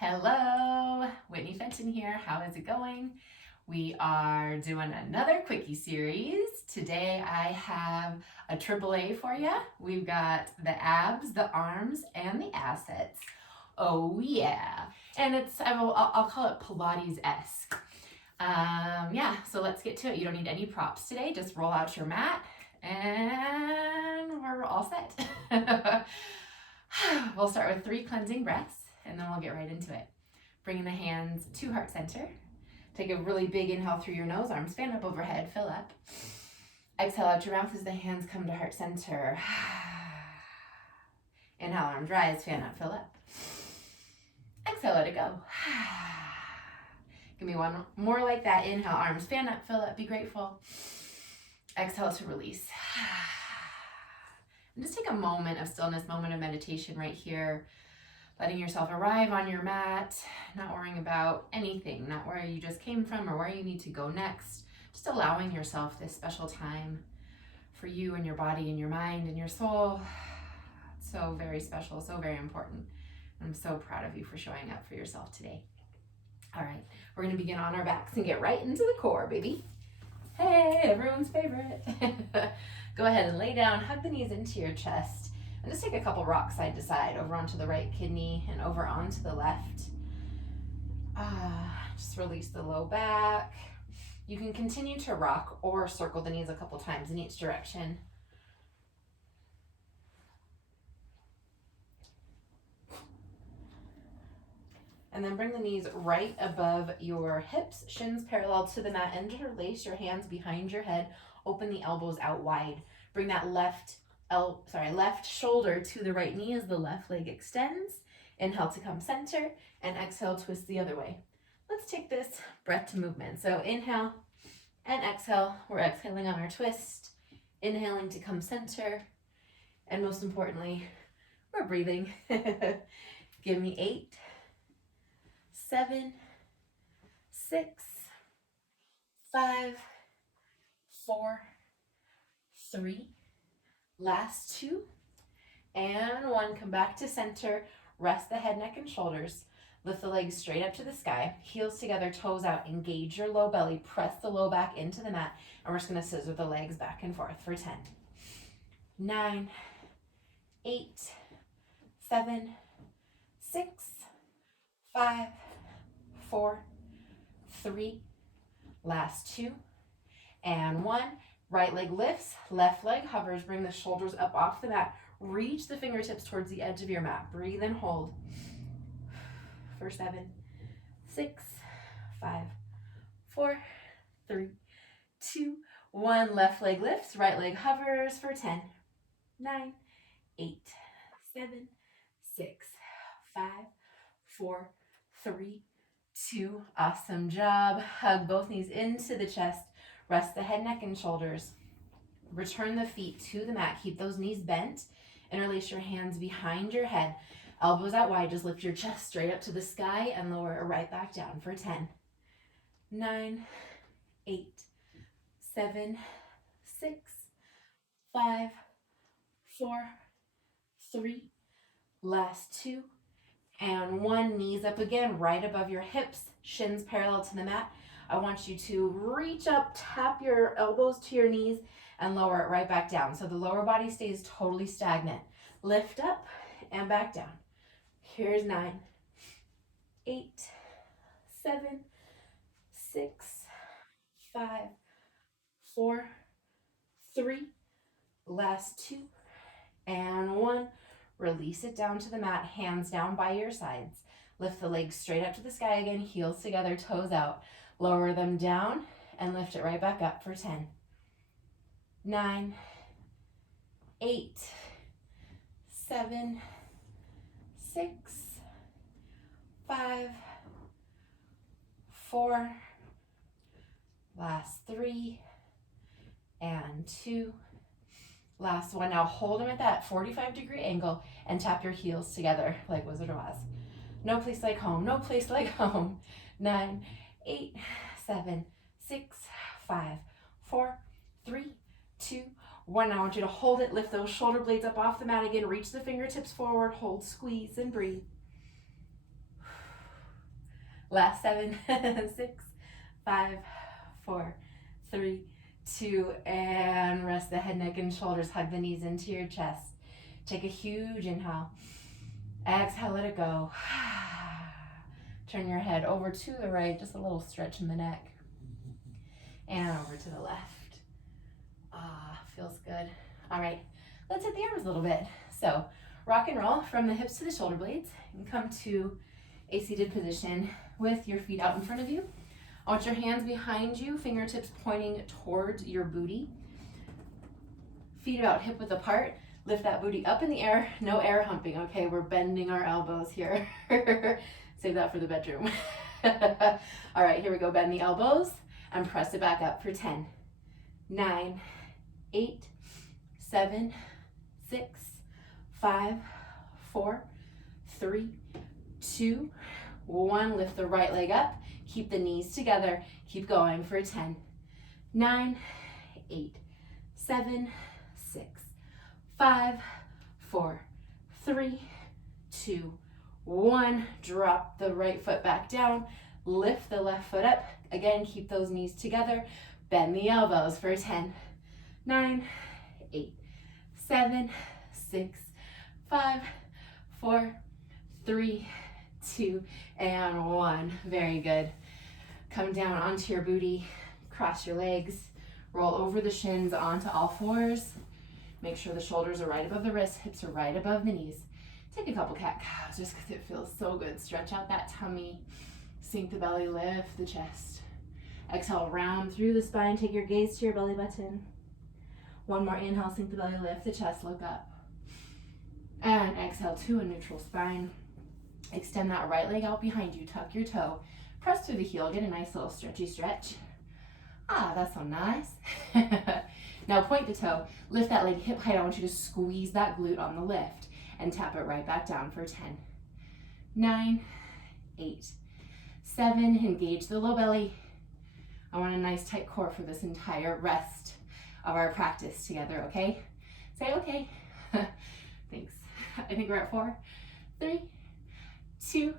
Hello, Whitney Fenton here. How is it going? We are doing another Quickie series. Today I have a AAA for you. We've got the abs, the arms, and the assets. Oh yeah. And I'll call it Pilates-esque. So let's get to it. You don't need any props today. Just roll out your mat and we're all set. We'll start with 3 cleansing breaths and then we'll get right into it. Bringing the hands to heart center. Take a really big inhale through your nose, arms fan up overhead, fill up. Exhale out your mouth as the hands come to heart center. Inhale, arms rise, fan up, fill up. Exhale, let it go. Give me one more like that. Inhale, arms fan up, fill up, be grateful. Exhale to release. And just take a moment of stillness, moment of meditation right here. Letting yourself arrive on your mat, not worrying about anything, not where you just came from or where you need to go next. Just allowing yourself this special time for you and your body and your mind and your soul. It's so very special, so very important. I'm so proud of you for showing up for yourself today. All right, we're gonna begin on our backs and get right into the core, baby. Hey, everyone's favorite. Go ahead and lay down, hug the knees into your chest. And just take a couple rocks side to side, over onto the right kidney and over onto the left. Just release the low back. You can continue to rock or circle the knees a couple times in each direction. And then bring the knees right above your hips, shins parallel to the mat. Interlace your hands behind your head. Open the elbows out wide. Bring that left shoulder to the right knee as the left leg extends. Inhale to come center and exhale, twist the other way. Let's take this breath to movement. So inhale and exhale. We're exhaling on our twist, inhaling to come center, and most importantly, we're breathing. Give me 8, 7, 6, 5, 4, 3, last 2, and 1. Come back to center. Rest the head, neck, and shoulders. Lift the legs straight up to the sky. Heels together, toes out. Engage your low belly. Press the low back into the mat. And we're just going to scissor the legs back and forth for 10, 9, 8, 7, 6, 5, 4, 3, last 2, and 1. Right leg lifts, left leg hovers. Bring the shoulders up off the mat. Reach the fingertips towards the edge of your mat. Breathe and hold for 7, 6, 5, 4, 3, 2, 1. Left leg lifts, right leg hovers for 10, 9, 8, 7, 6, 5, 4, 3, 2. Awesome job. Hug both knees into the chest. Rest the head, neck, and shoulders. Return the feet to the mat. Keep those knees bent. Interlace your hands behind your head. Elbows out wide. Just lift your chest straight up to the sky and lower it right back down for 10, 9, 8, 7, 6, 5, 4, 3, last 2, and 1. Knees up again, right above your hips, shins parallel to the mat. I want you to reach up, tap your elbows to your knees, and lower it right back down. So the lower body stays totally stagnant. Lift up and back down. Here's 9, 8, 7, 6, 5, 4, 3, last 2, and 1. Release it down to the mat, hands down by your sides. Lift the legs straight up to the sky again, heels together, toes out. Lower them down and lift it right back up for 10, 9, 8, 7, 6, 5, 4, last 3, and 2. Last 1. Now hold them at that 45-degree angle and tap your heels together like Wizard of Oz. No place like home. No place like home. 9, 8, 7, 6, 5, 4, 3, 2, 1. I want you to hold it. Lift those shoulder blades up off the mat again. Reach the fingertips forward. Hold, squeeze, and breathe. Last 7, 6, 5, 4, 3, 2, and rest the head, neck, and shoulders. Hug the knees into your chest. Take a huge inhale. Exhale, let it go. Turn your head over to the right, just a little stretch in the neck. And over to the left. Ah, feels good. All right, let's hit the arms a little bit. So rock and roll from the hips to the shoulder blades and come to a seated position with your feet out in front of you. I want your hands behind you, fingertips pointing towards your booty. Feet about hip width apart. Lift that booty up in the air. No air humping, okay? We're bending our elbows here. Save that for the bedroom. All right, here we go. Bend the elbows and press it back up for 10, 9, 8, 7, 6, 5, 4, 3, 2, 1. Lift the right leg up. Keep the knees together. Keep going for 10, 9, 8, 7, 6, 5, 4, 3, 2, 1. Drop the right foot back down. Lift the left foot up. Again, keep those knees together. Bend the elbows for 10, 9, 8, 7, 6, 5, 4, 3, 2, and 1. Very good. Come down onto your booty. Cross your legs. Roll over the shins onto all fours. Make sure the shoulders are right above the wrists, hips are right above the knees. Take a couple cat-cows just because it feels so good. Stretch out that tummy, sink the belly, lift the chest. Exhale, round through the spine. Take your gaze to your belly button. One more inhale, sink the belly, lift the chest, look up. And exhale to a neutral spine. Extend that right leg out behind you, tuck your toe, press through the heel, get a nice little stretchy stretch. Ah, that's so nice. Now point the toe, lift that leg hip height. I want you to squeeze that glute on the lift and tap it right back down for 10, 9, 8, 7, engage the low belly. I want a nice tight core for this entire rest of our practice together, okay? Say okay. Thanks. I think we're at 4, 3, 2,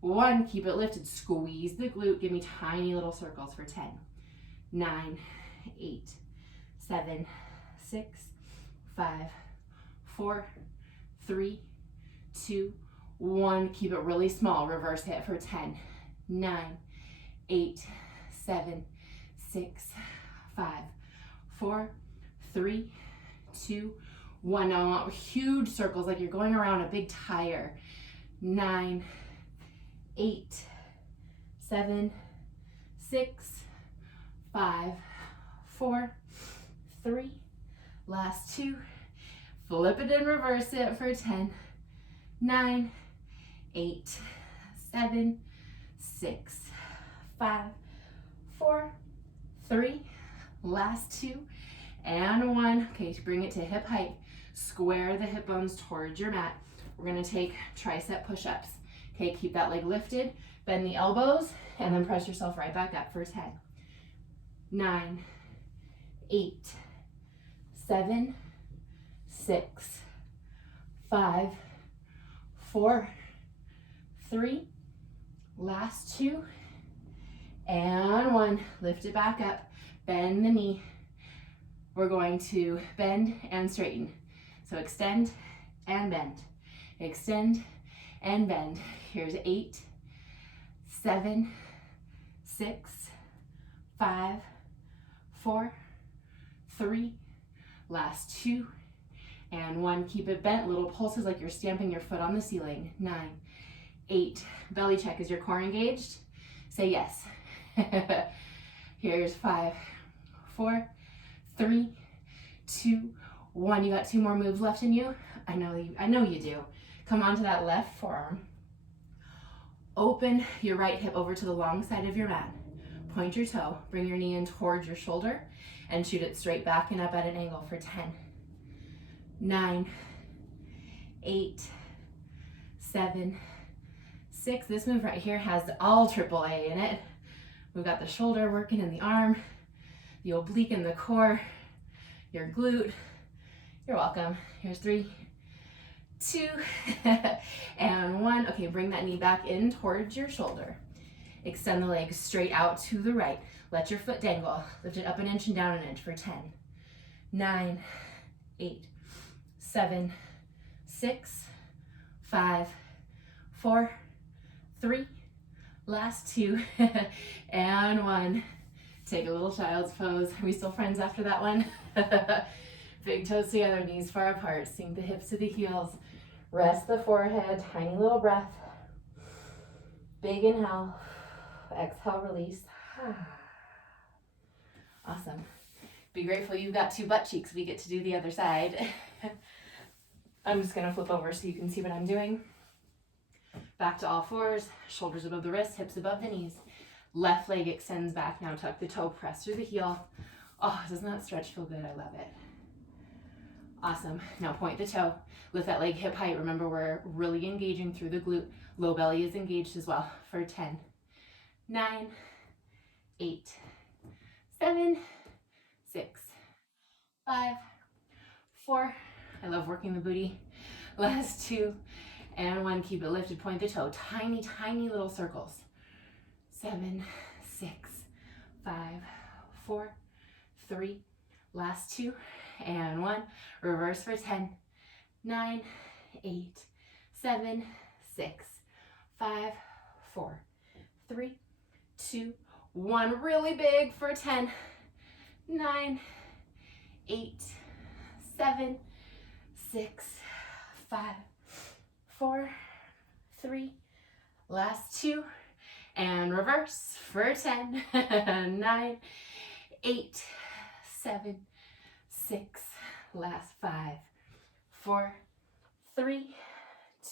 1. Keep it lifted, squeeze the glute. Give me tiny little circles for 10, 9, 8, 7, 6, 5, 4, 3, 2, 1. Keep it really small. Reverse hit for 10, 9, 8, 7, 6, 5, 4, 3, 2, 1. Now I want huge circles like you're going around a big tire. 9, 8, 7, 6, 5, 4, 3, last 2. Flip it and reverse it for 10, 9, 8, 7, 6, 5, 4, 3, last 2, and 1. Okay, bring it to hip height. Square the hip bones towards your mat. We're gonna take tricep push-ups. Okay, keep that leg lifted, bend the elbows, and then press yourself right back up for 10, 9, 8, 7, 6, 5, 4, 3, last 2, and 1. Lift it back up, bend the knee. We're going to bend and straighten. So extend and bend, extend and bend. Here's 8, 7, 6, 5, 4, 3, last 2, and 1. Keep it bent, little pulses like you're stamping your foot on the ceiling. 9, 8, belly check. Is your core engaged? Say yes. Here's 5, 4, 3, 2, 1. You got 2 more moves left in you. I know you do. Come onto that left forearm. Open your right hip over to the long side of your mat. Point your toe, bring your knee in towards your shoulder, and shoot it straight back and up at an angle for 10, 9, 8, 7, 6. This move right here has all AAA in it. We've got the shoulder working in the arm, the oblique in the core, your glute. You're welcome. Here's 3, 2, and 1. Okay, bring that knee back in towards your shoulder. Extend the leg straight out to the right. Let your foot dangle. Lift it up an inch and down an inch for 10, 9, 8, 7, 6, 5, 4, 3, last 2, and 1. Take a little child's pose. Are we still friends after that one? Big toes together, knees far apart. Sink the hips to the heels. Rest the forehead, tiny little breath. Big inhale. Exhale, release. Awesome. Be grateful you've got 2 butt cheeks. We get to do the other side. I'm just gonna flip over so you can see what I'm doing. Back to all fours, shoulders above the wrists, hips above the knees. Left leg extends back. Now tuck the toe, press through the heel. Oh, doesn't that stretch feel good? I love it. Awesome. Now point the toe. Lift that leg hip height. Remember, we're really engaging through the glute. Low belly is engaged as well for 10, 9, 8, 7, 6, 5, 4. I love working the booty. Last 2, and 1. Keep it lifted. Point the toe. Tiny, tiny little circles. 7, 6, 5, 4, 3. Last 2, and 1. Reverse for 10, 9, 8, 7, 6, 5, 4, 3, 2, 1. Really big for 10, 9, 8, 7, 6, 5, 4, 3. Last 2, and reverse for 10, 9, 8, 7, 6. Last 5, 4, 3,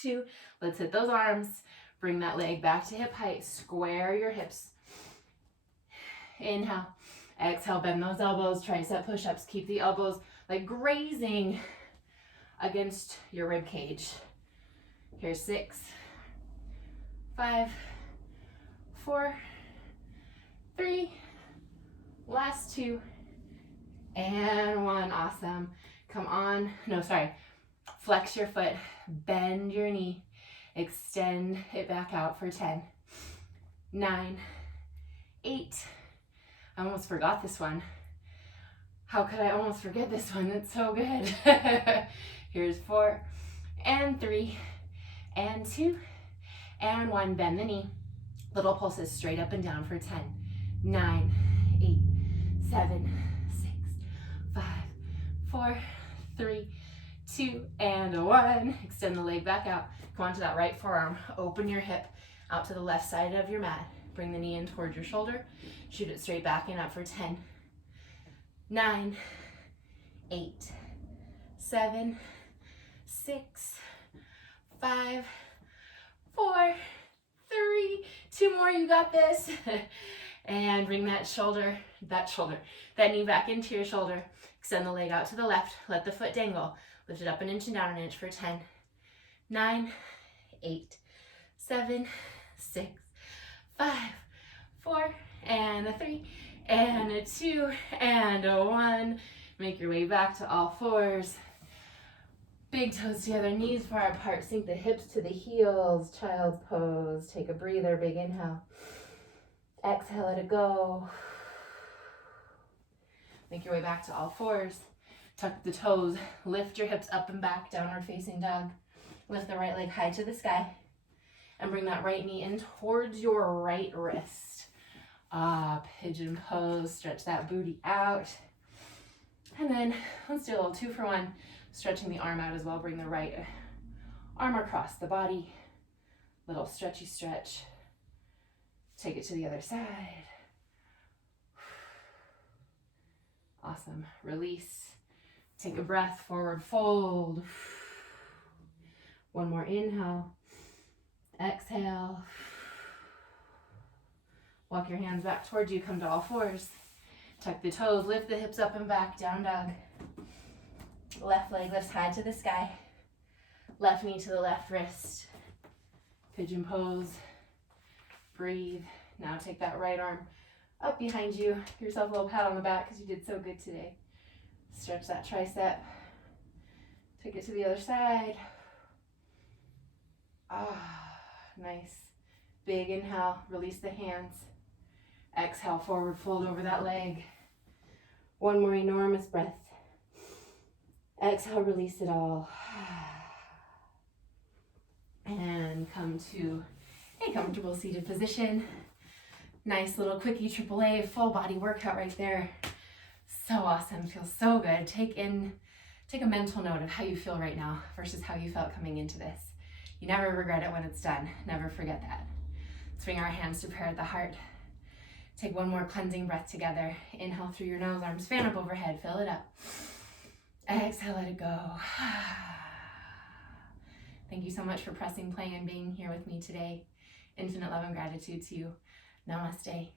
2. Let's hit those arms. Bring that leg back to hip height. Square your hips. Inhale. Exhale, bend those elbows. Tricep push-ups. Keep the elbows like grazing against your rib cage. Here's 6, 5, 4, 3. Last 2, and 1. Awesome. Come on. No, sorry. Flex your foot. Bend your knee. Extend it back out for 10, 9, 8. I almost forgot this one. How could I almost forget this one? It's so good. Here's 4, and 3, and 2, and 1. Bend the knee. Little pulses straight up and down for 10, 9, 8, 7, 6, 5, 4, 3, 2, and 1. Extend the leg back out. Come onto that right forearm. Open your hip out to the left side of your mat. Bring the knee in towards your shoulder. Shoot it straight back and up for 10, 9, 8, 7, 6, 5, 4, 3, 2 more. You got this. And bring that knee back into your shoulder. Extend the leg out to the left. Let the foot dangle. Lift it up an inch and down an inch for 10, 9, 8, 7, 6, 5, 4, and a 3, and a 2, and a 1. Make your way back to all fours. Big toes together, knees far apart. Sink the hips to the heels. Child's pose. Take a breather. Big inhale. Exhale, let it go. Make your way back to all fours. Tuck the toes. Lift your hips up and back. Downward facing dog. Lift the right leg high to the sky. And bring that right knee in towards your right wrist. Pigeon pose. Stretch that booty out. And then let's do a little 2 for 1. Stretching the arm out as well. Bring the right arm across the body. Little stretchy stretch. Take it to the other side. Awesome. Release. Take a breath. Forward fold. One more inhale. Exhale. Walk your hands back towards you. Come to all fours. Tuck the toes. Lift the hips up and back. Down dog. Left leg lifts high to the sky. Left knee to the left wrist. Pigeon pose. Breathe. Now take that right arm up behind you. Give yourself a little pat on the back because you did so good today. Stretch that tricep. Take it to the other side. Nice. Big inhale, release the hands. Exhale, forward fold over that leg. One more enormous breath. Exhale, release it all. And come to a comfortable seated position. Nice little quickie AAA, full body workout right there. So awesome, feels so good. Take a mental note of how you feel right now versus how you felt coming into this. You never regret it when it's done. Never forget that. Let's bring our hands to prayer at the heart. Take one more cleansing breath together. Inhale through your nose, arms fan up overhead, fill it up. Exhale, let it go. Thank you so much for pressing play and being here with me today. Infinite love and gratitude to you. Namaste.